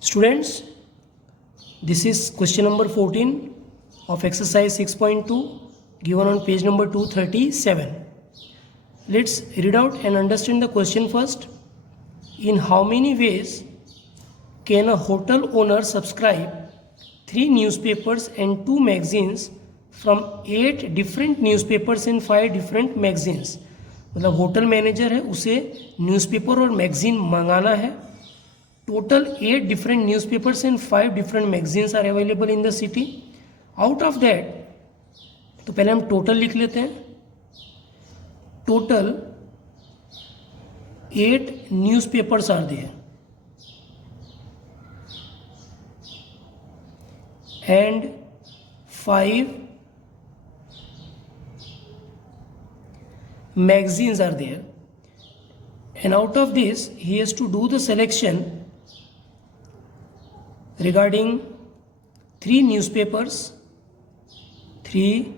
Students, this is question number 14 of exercise 6.2 given on page number 237. Let's read out and understand the question first. In how many ways can a hotel owner subscribe 3 newspapers and 2 magazines from 8 different newspapers and 5 different magazines? मतलब hotel manager है, उसे newspaper और magazine मंगाना है. Total 8 different newspapers and 5 different magazines are available in the city. Out of that, तो पहले हम total लिख लेते हैं. Total 8 newspapers are there and 5 magazines are there, and out of this he has to do the selection regarding 3 newspapers, 3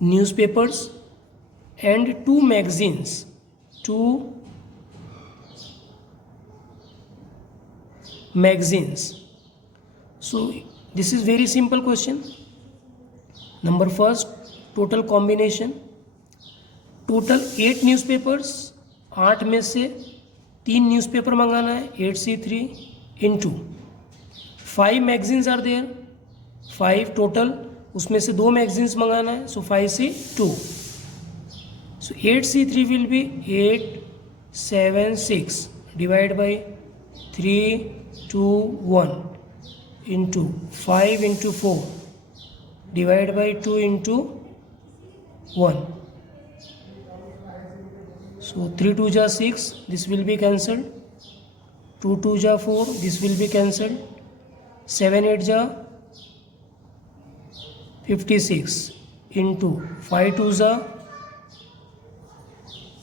newspapers and 2 magazines, 2 magazines. So this is very simple question. Number first, total combination. Total 8 newspapers, 8 में से 3 newspaper मंगाना है, 8C3 into 5 magazines are there, 5 total, उसमें से 2 magazines मंगाना है, so 5C2. So 8C3 will be 876 divide by 3 2 1 into 5 into 4 divide by 2 into 1. So 3 2 ja 6, this will be cancelled. 2 2 ja 4, this will be cancelled. 7 8 ja 56 into 5 2 ja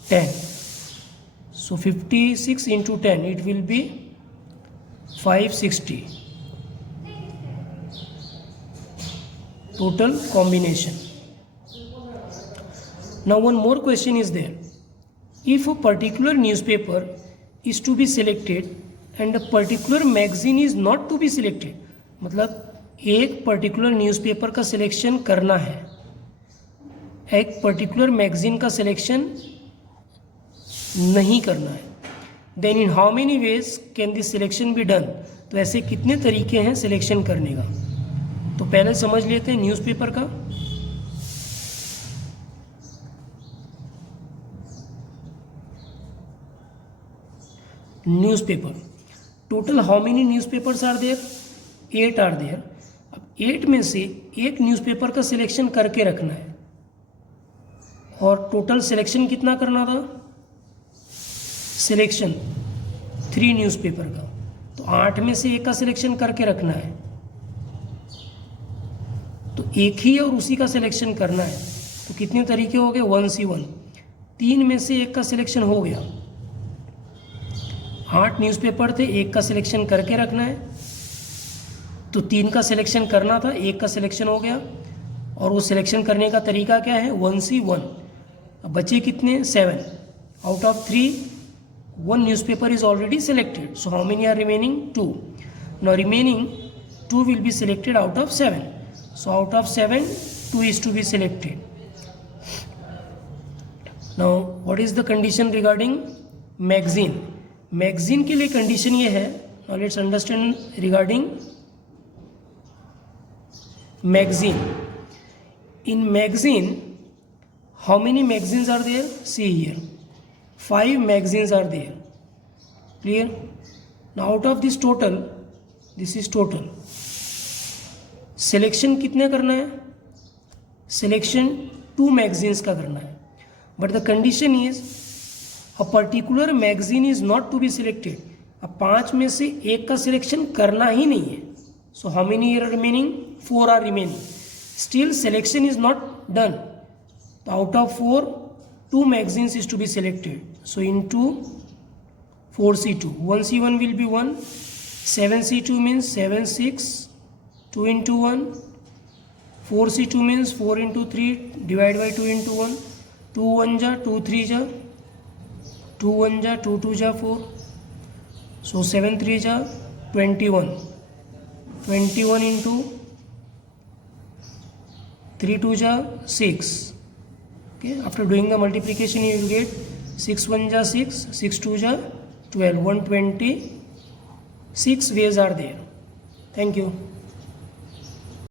10. So 56 into 10, it will be 560. Total combination. Now one more question is there. If a particular newspaper is to be selected and a particular magazine is not to be selected, मतलब एक particular newspaper का selection करना है, एक particular magazine का selection नहीं करना है, then in how many ways can this selection be done? तो ऐसे कितने तरीके हैं सिलेक्शन करने का? तो पहले समझ लेते हैं न्यूज़पेपर का. Newspaper total how many newspapers are there? 8 are there. अब 8 में से एक न्यूज़पेपर का सिलेक्शन करके रखना है, और टोटल सिलेक्शन कितना करना था? सिलेक्शन 3 न्यूज़पेपर का, तो 8 में से एक का सिलेक्शन करके रखना है, तो एक ही और उसी का सिलेक्शन करना है. तो कितने तरीके हो गए? 1C1. 3 में से एक का सिलेक्शन हो गया. 8 न्यूज़पेपर थे, एक का सिलेक्शन करके रखना है, तो 3 का सिलेक्शन करना था, एक का सिलेक्शन हो गया, और वो सिलेक्शन करने का तरीका क्या है? 1C1. अब बचे कितने? 7. Out of 3, 1 newspaper is already selected, so how many are remaining? 2. Now remaining 2 will be selected out of 7. So out of 7, 2 is to be selected. Now what is the condition regarding magazine? Magazine के लिए condition ये है. Now let's understand regarding magazine. In magazine how many magazines are there? See here, 5 magazines are there. Clear? Now out of this total, this is total, selection कितने करना है? Selection 2 magazines का करना है, but the condition is a particular magazine is not to be selected. अब 5 में से एक का सिलेक्शन करना ही नहीं है. So how many are remaining? 4 are remaining. Still selection is not done. तो out of 4, 2 magazines is to be selected. So into 4C2, 1C1 will be 1, 7C2 means 7 6, 2 into 1, 4C2 means 4 into 3 divide by 2 into 1, 2 1 ja 2 3 ja 2 1 जा 2 2 जा 4, so 7 3 जा 21, 21 into 3 2 जा 6. Okay, after doing the multiplication you will get 6 1 जा 6, 6 2 जा 12, 126 ways are there. Thank you.